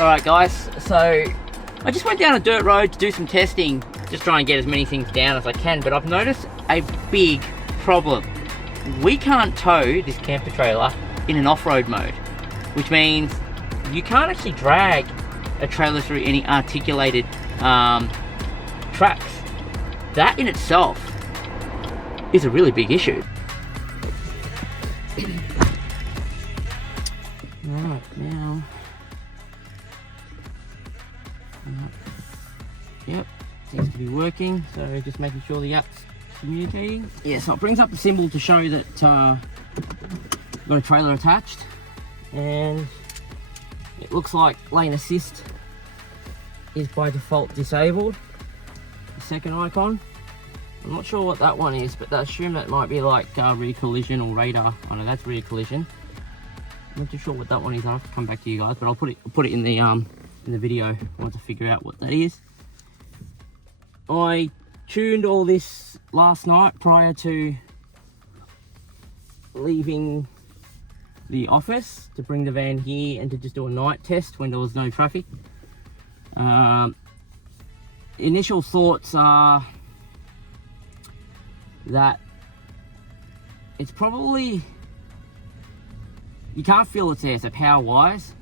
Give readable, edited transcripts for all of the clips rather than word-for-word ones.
Alright guys, so I just went down a dirt road to do some testing, just try and get as many things down as I can, but I've noticed a big problem. We can't tow this camper trailer in an off-road mode, which means you can't actually drag a trailer through any articulated tracks. That in itself is a really big issue. Right, now. Yep, seems to be working, so just making sure the app's communicating. Yeah, so it brings up the symbol to show that we've got a trailer attached, and it looks like lane assist is by default disabled. The second icon, I'm not sure what that one is, but I assume that might be like rear collision or radar. I know that's rear collision. I'm not too sure what that one is. I'll have to come back to you guys, but I'll put it in the video once I figure out what that is. I tuned all this last night prior to leaving the office to bring the van here and to just do a night test when there was no traffic. Initial thoughts are that it's probably, you can't feel it's there, so power wise,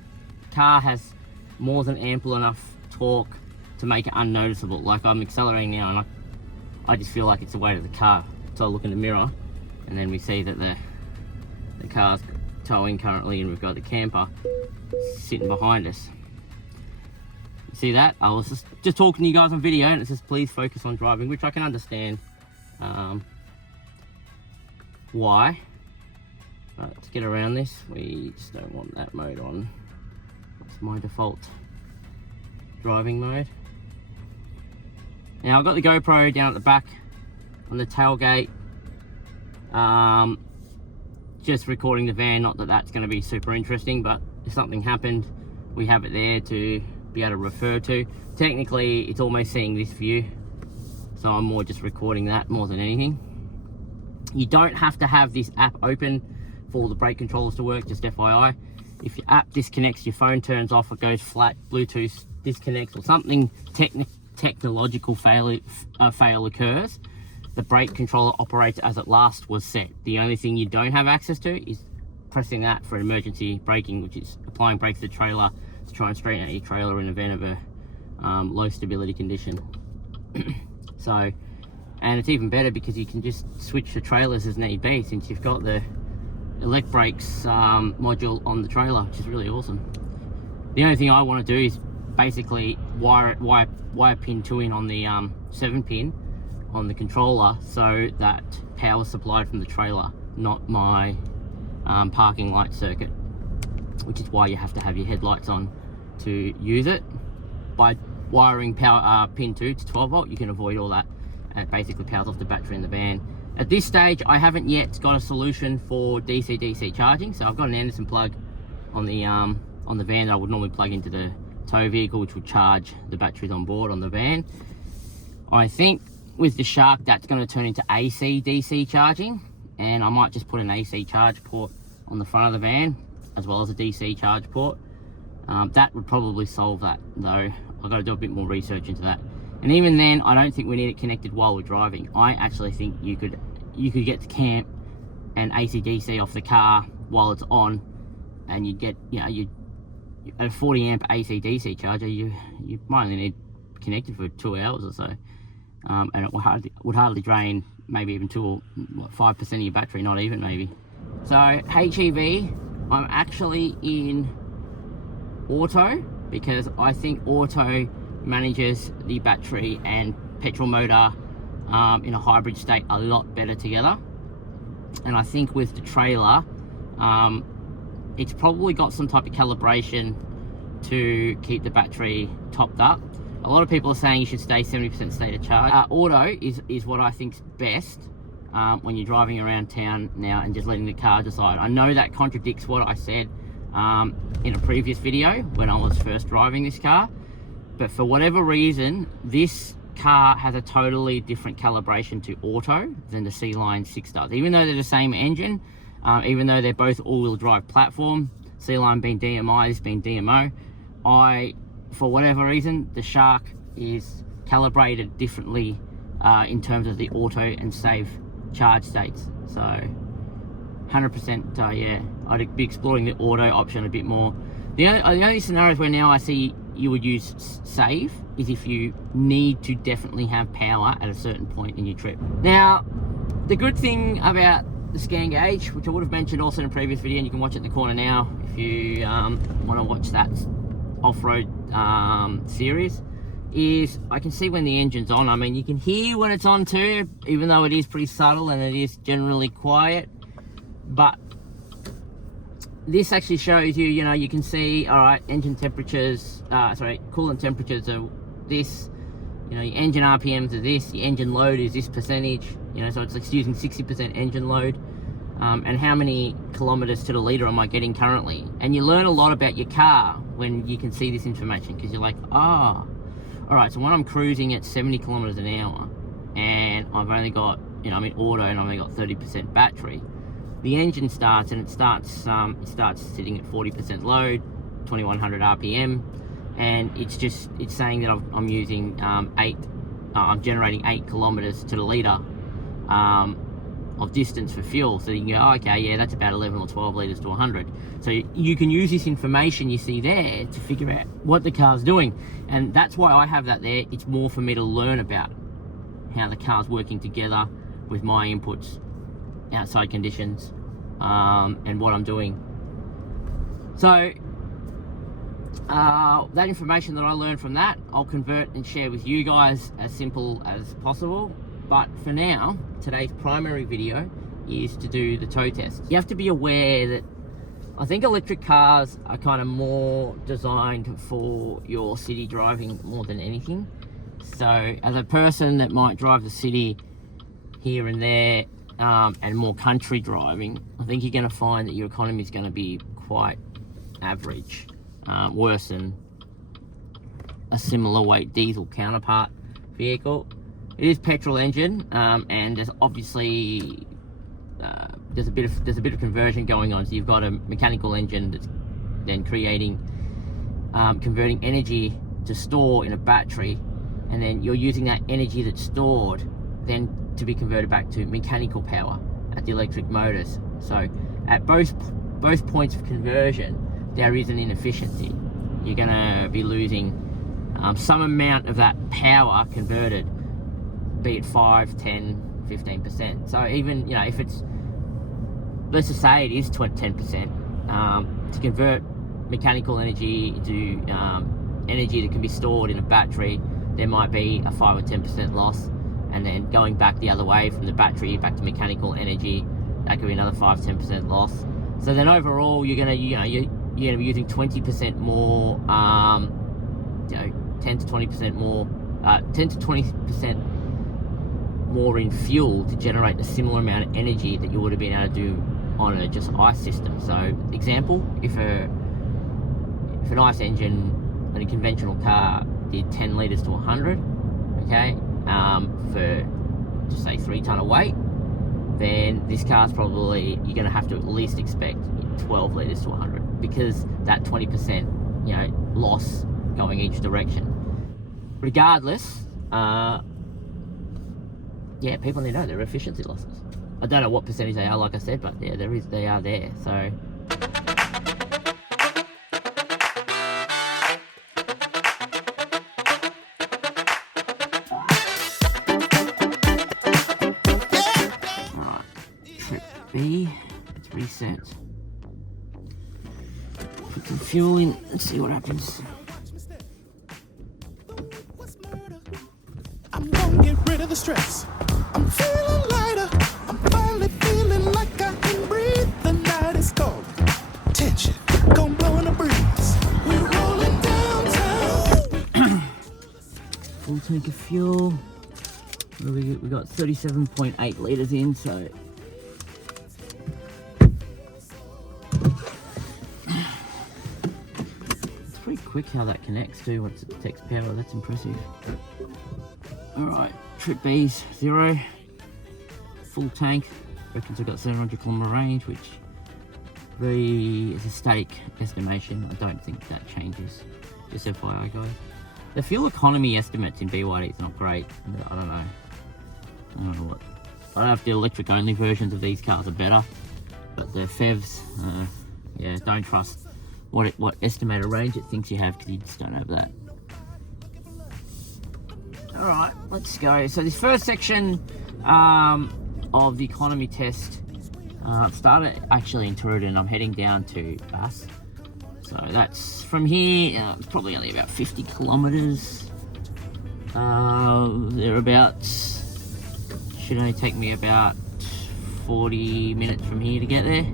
car has more than ample enough torque to make it unnoticeable. Like I'm accelerating now and I just feel like it's the weight of the car. So I look in the mirror and then we see that the car's towing currently, and we've got the camper sitting behind us. You see that? I was just talking to you guys on video and it says please focus on driving, which I can understand why. But to get around this, we just don't want that mode on. It's my default driving mode. Now I've got the GoPro down at the back on the tailgate, just recording the van. Not that that's going to be super interesting, but if something happened, we have it there to be able to refer to. Technically, it's almost seeing this view, so I'm more just recording that more than anything. You don't have to have this app open for the brake controllers to work, just FYI. If your app disconnects, your phone turns off, it goes flat, Bluetooth disconnects, or something technological fail occurs, the brake controller operates as it last was set. The only thing you don't have access to is pressing that for emergency braking, which is applying brakes to the trailer to try and straighten out your trailer in the event of a low stability condition. So, and it's even better because you can just switch the trailers as need be, since you've got the elect brakes module on the trailer, which is really awesome. The only thing I want to do is basically wire pin 2 in on the 7 pin on the controller, so that power is supplied from the trailer, not my parking light circuit, which is why you have to have your headlights on to use it. By wiring power pin 2 to 12 volt, you can avoid all that, and it basically powers off the battery in the van. At this stage, I haven't yet got a solution for DC-DC charging, so I've got an Anderson plug on the van that I would normally plug into the tow vehicle, which would charge the batteries on board on the van. I think with the Shark, that's going to turn into AC-DC charging, and I might just put an AC charge port on the front of the van, as well as a DC charge port. That would probably solve that, though. I've got to do a bit more research into that. And even then, I don't think we need it connected while we're driving. I actually think you could get to camp and AC/DC off the car while it's on, and you'd get, at a 40 amp AC/DC charger, you might only need connected for 2 hours or so, and it would hardly drain maybe even 2 or 5% of your battery, not even maybe. So HEV, I'm actually in auto because I think auto manages the battery and petrol motor in a hybrid state a lot better together. And I think with the trailer, it's probably got some type of calibration to keep the battery topped up. A lot of people are saying you should stay 70% state of charge. Auto is what I think's best when you're driving around town now and just letting the car decide. I know that contradicts what I said in a previous video when I was first driving this car, but for whatever reason, this car has a totally different calibration to auto than the C-Line 6 does. Even though they're the same engine, even though they're both all-wheel drive platform, C-Line being DMI, this being DMO, for whatever reason, the Shark is calibrated differently in terms of the auto and save charge states. So 100%, yeah, I'd be exploring the auto option a bit more. The only scenarios where now I see you would use save is if you need to definitely have power at a certain point in your trip. Now, the good thing about the scan gauge, which I would have mentioned also in a previous video, and you can watch it in the corner now if you want to watch that off-road series, is I can see when the engine's on. I mean, you can hear when it's on too, even though it is pretty subtle and it is generally quiet. But this actually shows you, you know, you can see, all right, engine temperatures, coolant temperatures are this, you know, your engine RPMs are this, your engine load is this percentage, you know, so it's like using 60% engine load, and how many kilometers to the litre am I getting currently? And you learn a lot about your car when you can see this information, because you're like, all right, so when I'm cruising at 70 kilometers an hour and I've only got, you know, I'm in auto and I've only got 30% battery, the engine starts and it starts sitting at 40% load, 2100 RPM, and it's saying that I'm using I'm generating 8 kilometers to the litre of distance for fuel. So you can go, oh, okay, yeah, that's about 11 or 12 litres to 100. So you can use this information you see there to figure out what the car's doing, and that's why I have that there. It's more for me to learn about how the car's working together with my inputs, outside conditions, and what I'm doing. So that information that I learned from that, I'll convert and share with you guys as simple as possible. But for now, today's primary video is to do the tow test. You have to be aware that I think electric cars are kind of more designed for your city driving more than anything. So as a person that might drive the city here and there, and more country driving, I think you're going to find that your economy is going to be quite average, worse than a similar weight diesel counterpart vehicle. It is petrol engine, and there's obviously there's a bit of conversion going on. So you've got a mechanical engine that's then converting energy to store in a battery, and then you're using that energy that's stored then to be converted back to mechanical power at the electric motors. So at both points of conversion, there is an inefficiency. You're going to be losing some amount of that power converted, be it 5, 10, 15%. So even, you know, if it's, let's just say it is 10%, to convert mechanical energy into energy that can be stored in a battery, there might be a 5 or 10% loss. And then going back the other way from the battery back to mechanical energy, that could be another 5-10% loss. So then overall, you're gonna be using 20% more, 10 to 20% more, 10 to 20% more in fuel to generate a similar amount of energy that you would have been able to do on a just ICE system. So example, if an ICE engine and a conventional car did 10 litres to 100, okay, for just say 3 ton of weight, then this car's probably, you're going to have to at least expect 12 litres to 100, because that 20%, you know, loss going each direction. Regardless, yeah, people need to know there are efficiency losses. I don't know what percentage they are, like I said, but yeah, they are there. So B, let's reset. Put some fuel in, let's see what happens. I'm gonna get rid of the stress. I'm feeling lighter. I'm finally feeling like I can breathe. The night is cold. Tension, gonna blow in the breeze. We're rolling downtown. Full tank of fuel. What do we get? We got 37.8 litres in, so pretty quick how that connects too once it takes power. That's impressive. Alright, trip B's 0, full tank, reckons I've got 700 kilometre range, which is a static estimation. I don't think that changes Just FYI, guys. The fuel economy estimates in BYD is not great. I don't know. I don't know what. I don't know if the electric only versions of these cars are better, but the PHEVs, yeah, don't trust what estimated range it thinks you have, because you just don't have that. All right, let's go. So this first section of the economy test started actually in Taruda, and I'm heading down to Bass. So that's from here, it's probably only about 50 kilometers thereabouts. Should only take me about 40 minutes from here to get there.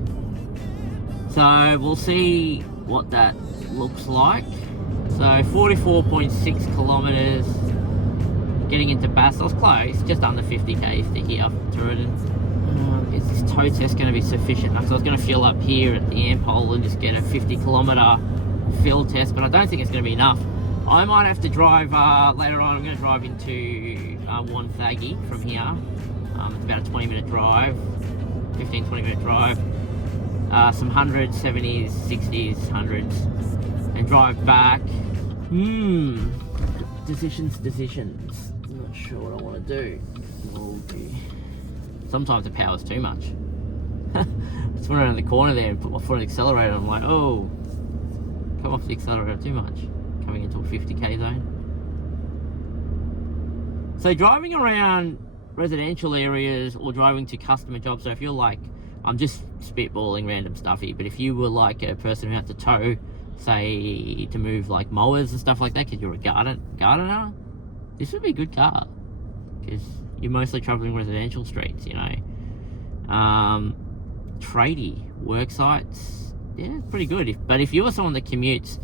So we'll see what that looks like. So 44.6 kilometers getting into Bass. I was close, just under 50 k's to here from Taruda. Is this tow test going to be sufficient enough? So I was going to fill up here at the amp hole and just get a 50 kilometer fill test, but I don't think it's going to be enough. I might have to drive later on. I'm going to drive into Wonthaggi from here. It's about a 20-minute drive, 15-20 minute drive. Some 100s, 70s, 60s, 100s, and drive back. Decisions. I'm not sure what I want to do. Okay. Sometimes the power's too much. Just went around the corner there and put my foot on the accelerator. I'm like, oh, come off the accelerator too much. Coming into a 50k zone. So driving around residential areas or driving to customer jobs. So if you're like, I'm just spitballing random stuff here, but if you were like a person who had to tow, say to move like mowers and stuff like that, because you're a gardener, this would be a good car, because you're mostly traveling residential streets, you know. Tradie work sites, yeah, pretty good. But if you're someone that commutes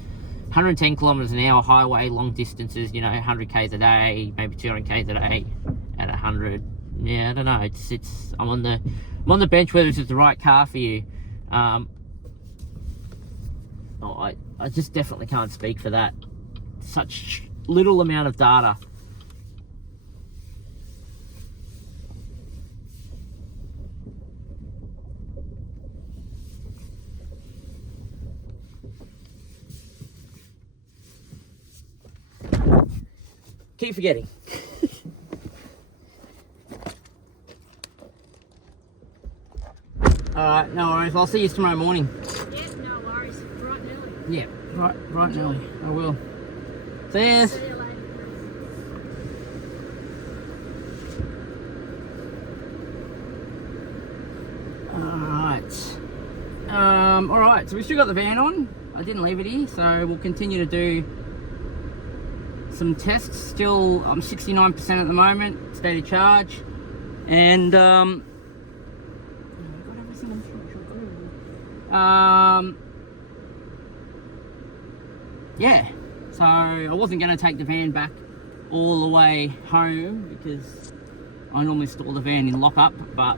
110 kilometers an hour highway, long distances, you know, 100 k's a day, maybe 200 k's a day at 100, yeah, I don't know. It's I'm on the bench whether this is the right car for you. I just definitely can't speak for that. Such little amount of data. Keep forgetting. Alright, no worries. I'll see you tomorrow morning. Yeah, no worries. Bright and early. Yeah, right now. I will. See ya. See you later. Alright, so we've still got the van on. I didn't leave it here, so we'll continue to do some tests. Still, I'm 69% at the moment, state of charge. And yeah, so I wasn't going to take the van back all the way home because I normally store the van in lockup, but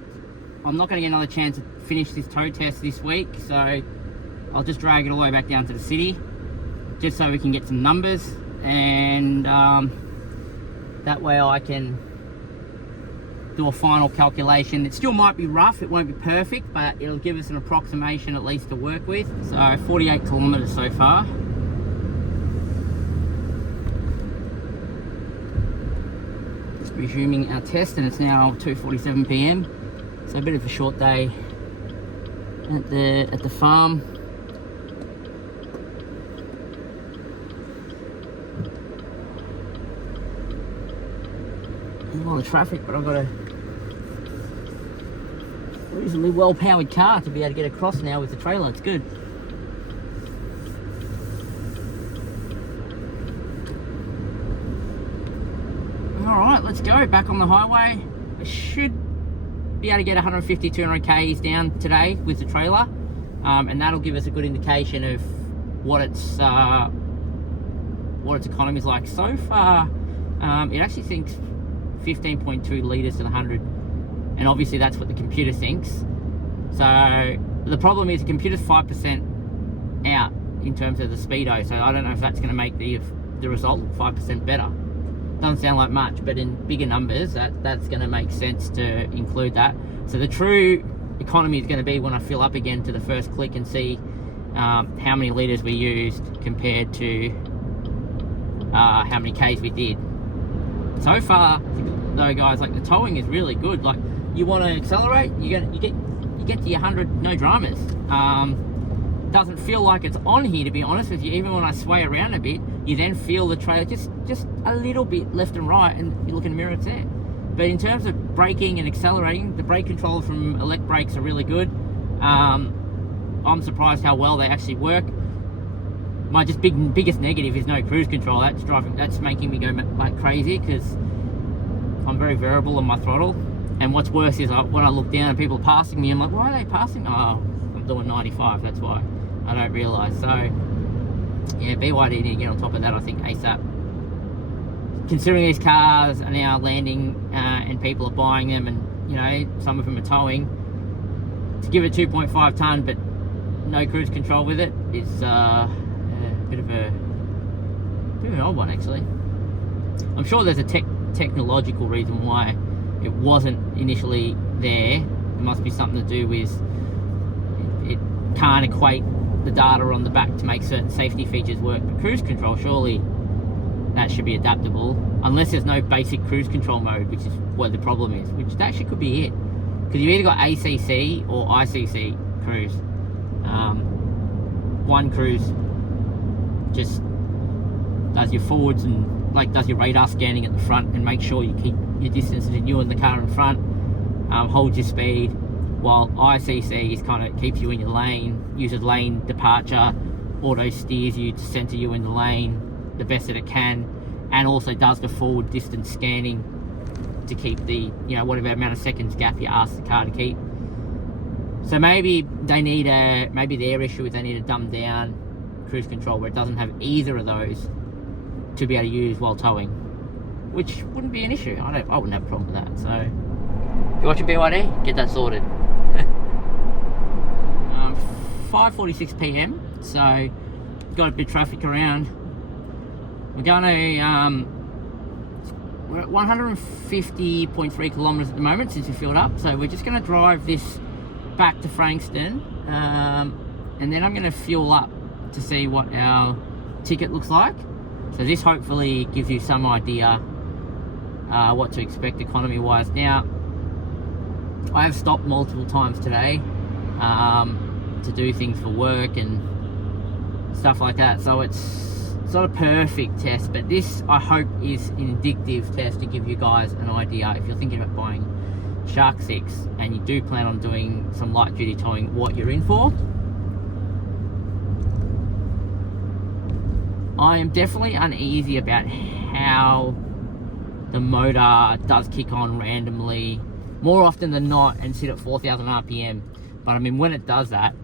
I'm not going to get another chance to finish this tow test this week, so I'll just drag it all the way back down to the city just so we can get some numbers, and that way I can do a final calculation. It still might be rough, it won't be perfect, but it'll give us an approximation at least to work with. So 48 kilometers so far. Just resuming our test, and it's now 2:47 p.m. so a bit of a short day at the farm. A lot of traffic, but I've got a reasonably well-powered car to be able to get across now with the trailer. It's good. Alright, let's go back on the highway. I should be able to get 150, 200 k's down today with the trailer, and that'll give us a good indication of what its economy is like. So far, it actually thinks 15.2 litres to the 100, and obviously that's what the computer thinks. So the problem is the computer's 5% out in terms of the speedo, so I don't know if that's going to make the result 5% better. Doesn't sound like much, but in bigger numbers that's going to make sense to include that. So the true economy is going to be when I fill up again to the first click and see how many litres we used compared to how many Ks we did. So far, though, guys, like the towing is really good. Like you want to accelerate, you get to your 100, no dramas. Doesn't feel like it's on here, to be honest with you. Even when I sway around a bit, you then feel the trailer just a little bit left and right, and you look in the mirror, it's there. But in terms of braking and accelerating, the brake controls from elect brakes are really good. I'm surprised how well they actually work. My biggest negative is no cruise control. That's making me go like crazy, because I'm very variable on my throttle. And what's worse is when I look down and people are passing me, I'm like, why are they passing? Oh, I'm doing 95, that's why. I don't realise. So yeah, BYD need to get on top of that, I think, ASAP. Considering these cars are now landing and people are buying them, and you know, some of them are towing, to give it 2.5 ton but no cruise control with it is a bit of an old one, actually. I'm sure there's a technological reason why it wasn't initially there. It must be something to do with it can't equate the data on the back to make certain safety features work. But cruise control, surely that should be adaptable, unless there's no basic cruise control mode, which is where the problem is, which actually could be it, because you've either got ACC or ICC cruise. One cruise just does your forwards and like does your radar scanning at the front and make sure you keep your distance between you and the car in front, hold your speed, while ICC is kind of keeps you in your lane, uses lane departure, auto steers you to center you in the lane the best that it can, and also does the forward distance scanning to keep the, you know, whatever amount of seconds gap you ask the car to keep. So maybe they need maybe their issue is they need to dumb down cruise control where it doesn't have either of those to be able to use while towing, which wouldn't be an issue. I wouldn't have a problem with that. So if you're watching BYD, get that sorted. 5:46 p.m. so got a bit of traffic around. We're going to we're at 150.3 kilometers at the moment since we filled up, so we're just going to drive this back to Frankston, and then I'm going to fuel up to see what our ticket looks like. So this hopefully gives you some idea what to expect economy wise. Now I have stopped multiple times today to do things for work and stuff like that, so it's not a perfect test, but this I hope is an indicative test to give you guys an idea if you're thinking about buying Shark 6 and you do plan on doing some light duty towing, what you're in for. I am definitely uneasy about how the motor does kick on randomly more often than not and sit at 4,000 RPM, but I mean, when it does that,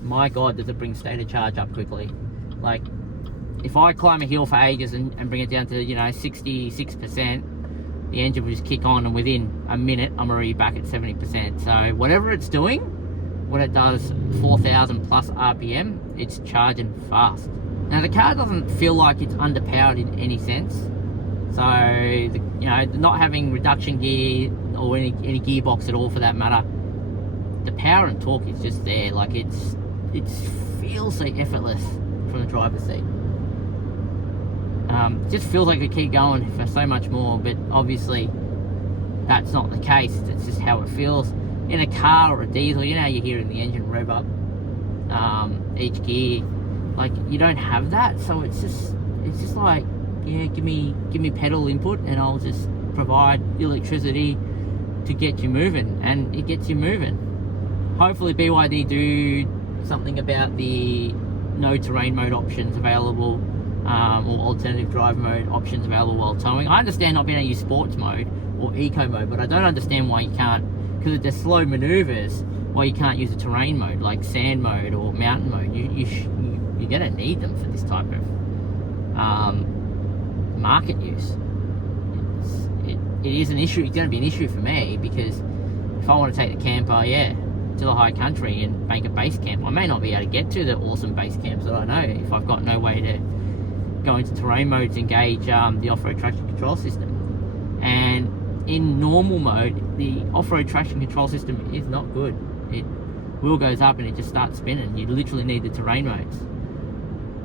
my god, does it bring state of charge up quickly. Like if I climb a hill for ages and bring it down to, you know, 66%, the engine will just kick on, and within a minute I'm already back at 70%. So whatever it's doing, when it does 4,000 plus RPM, it's charging fast. Now the car doesn't feel like it's underpowered in any sense. So you know, not having reduction gear or any gearbox at all for that matter, the power and torque is just there. Like it feels so effortless from the driver's seat. Just feels like it keep going for so much more, but obviously that's not the case. It's just how it feels in a car or a diesel. You know, you're hearing the engine rev up each gear. Like you don't have that, so it's just like, yeah, give me pedal input and I'll just provide electricity to get you moving, and it gets you moving. Hopefully BYD do something about the no terrain mode options available, or alternative drive mode options available while towing. I understand not being able to use sports mode or eco mode, but I don't understand why you can't, because there's slow maneuvers, why you can't use a terrain mode like sand mode or mountain mode. You're gonna need them for this type of market use. It is an issue. It's gonna be an issue for me, because if I want to take the camper, to the high country and make a base camp, I may not be able to get to the awesome base camps that I know if I've got no way to go into terrain mode to engage the off-road traction control system. And in normal mode, the off-road traction control system is not good. Wheel goes up and it just starts spinning. You literally need the terrain modes.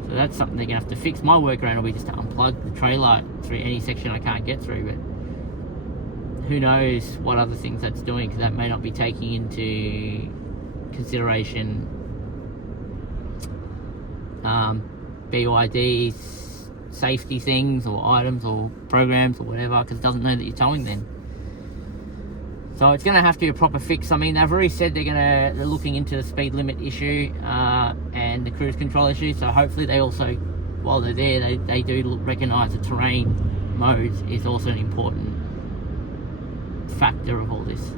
So that's something they're going to have to fix. My workaround will be just to unplug the trailer through any section I can't get through, but who knows what other things that's doing, because that may not be taking into consideration BYD's safety things or items or programs or whatever, because it doesn't know that you're towing then. So it's going to have to be a proper fix. I mean, they've already said they're looking into the speed limit issue and the cruise control issue. So hopefully they also, while they're there, they do recognise the terrain modes is also an important factor of all this.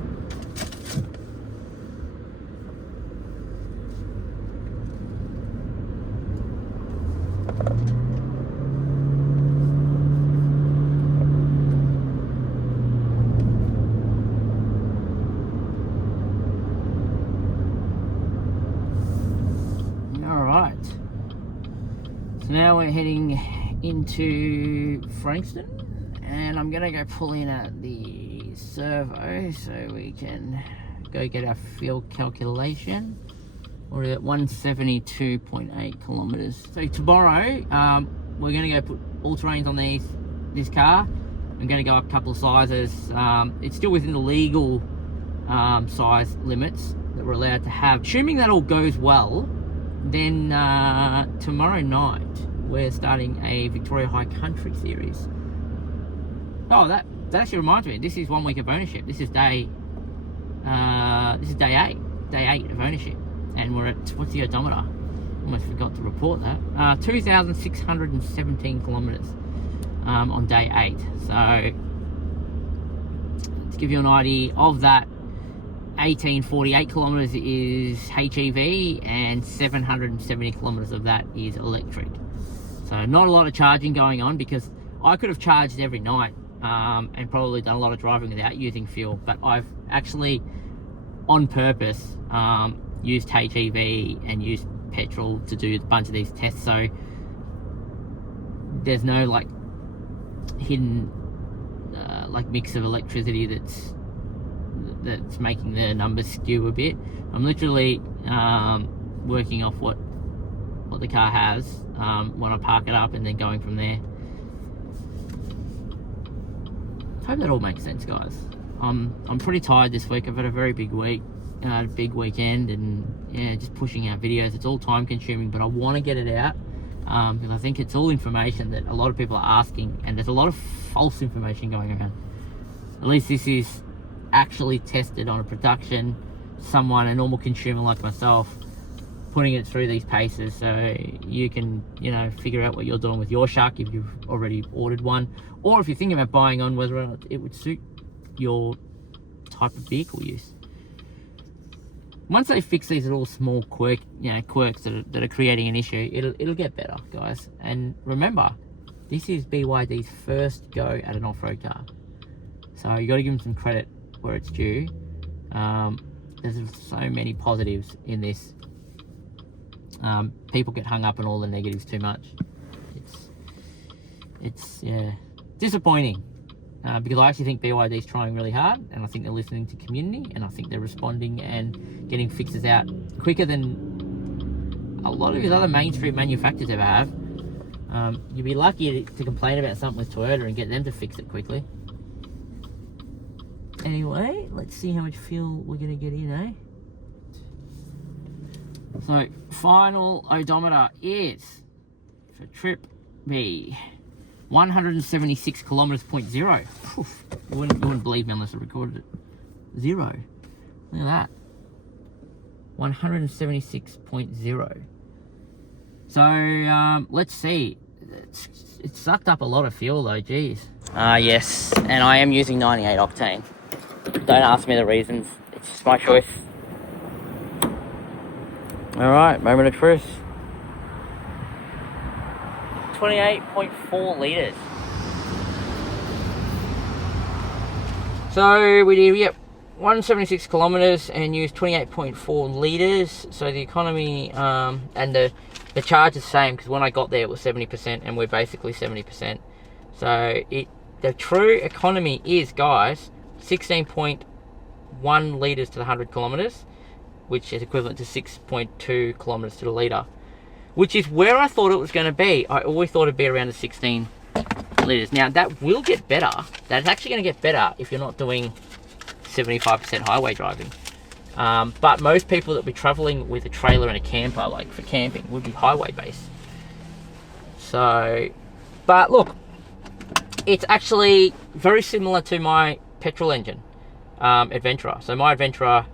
So now we're heading into Frankston, and I'm gonna go pull in at the servo so we can go get our fuel calculation. We're at 172.8 kilometers. So tomorrow, we're gonna go put all terrains on this car. I'm gonna go up a couple of sizes. It's still within the legal size limits that we're allowed to have. Assuming that all goes well, then tomorrow night we're starting a Victoria High Country series. Oh, that actually reminds me. This is 1 week of ownership. This is day 8 of ownership, and we're at, what's the odometer? Almost forgot to report that. 2,617 kilometers on day 8. So to give you an idea of that, 1848 kilometers is HEV and 770 kilometers of that is electric. So not a lot of charging going on, because I could have charged every night and probably done a lot of driving without using fuel, but I've actually on purpose used HEV and used petrol to do a bunch of these tests, so there's no like hidden like mix of electricity that's making the numbers skew a bit. I'm literally working off what the car has when I park it up, and then going from there. Hope that all makes sense, guys. I'm pretty tired this week. I've had a very big week, a big weekend, and yeah, just pushing out videos. It's all time consuming, but I want to get it out because I think it's all information that a lot of people are asking, and there's a lot of false information going around. At least this is actually tested on a production, someone, a normal consumer like myself, putting it through these paces, so you can, you know, figure out what you're doing with your Shark if you've already ordered one, or if you're thinking about buying on, whether or not it would suit your type of vehicle use. Once they fix these little small quirks that are creating an issue, it'll get better, guys. And remember, this is BYD's first go at an off-road car, so you got to give them some credit where it's due. There's so many positives in this. People get hung up on all the negatives too much. It's yeah, disappointing because I actually think BYD is trying really hard, and I think they're listening to community, and I think they're responding and getting fixes out quicker than a lot of these other mainstream manufacturers ever have. You'd be lucky to complain about something with Toyota and get them to fix it quickly. Anyway, let's see how much fuel we're going to get in, eh? So, final odometer is, for trip B, 176 kilometers, 0.0. You wouldn't believe me unless I recorded it. 0. Look at that. 176.0. So, let's see. It sucked up a lot of fuel though, geez. Yes, and I am using 98 octane. Don't ask me the reasons, it's just my choice. Alright, moment of truth. 28.4 litres. So we did, 176 kilometres and used 28.4 litres. So the economy and the charge is the same, because when I got there it was 70% and we're basically 70%. So the true economy is, guys, 16.1 litres to the 100 kilometres, which is equivalent to 6.2 kilometres to the litre. which is where I thought it was going to be. I always thought it'd be around the 16 litres. Now, that will get better. That's actually going to get better if you're not doing 75% highway driving. But most people that be traveling with a trailer and a camper, like for camping, would be highway based. So, but look, it's actually very similar to my petrol engine Adventurer. So my Adventurer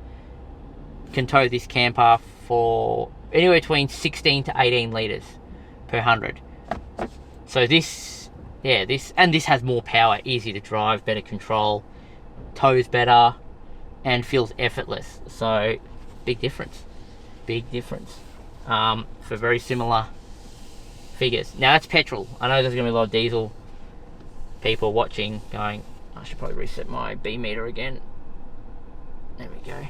can tow this camper for anywhere between 16 to 18 litres per 100. So this has more power, easy to drive, better control, tows better, and feels effortless. So big difference for very similar figures. Now that's petrol. I know there's gonna be a lot of diesel people watching going, I should probably reset my B meter again. There we go.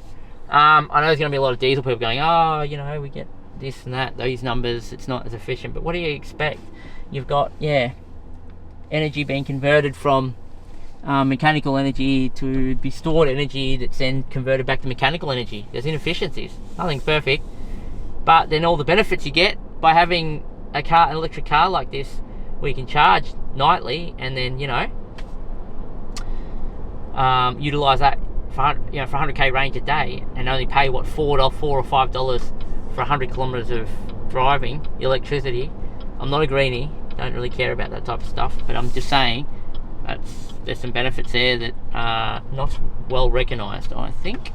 I know there's gonna be a lot of diesel people going, oh, you know, we get this and that, those numbers, it's not as efficient. But what do you expect? You've got, energy being converted from mechanical energy to be stored energy that's then converted back to mechanical energy. There's inefficiencies. Nothing's perfect. But then all the benefits you get by having an electric car like this, where you can charge nightly and then, utilize that for 100k range a day, and only pay what $4 or $5 for 100 kilometers of driving electricity. I'm not a greenie, don't really care about that type of stuff, but I'm just saying there's some benefits there that are not well recognized, I think.